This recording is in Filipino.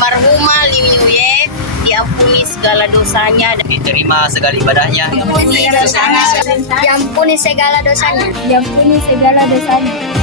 almarhumah LIM YEK diampuni segala dosanya, diterima segala ibadahnya, diampuni segala dosanya, diampuni segala dosanya.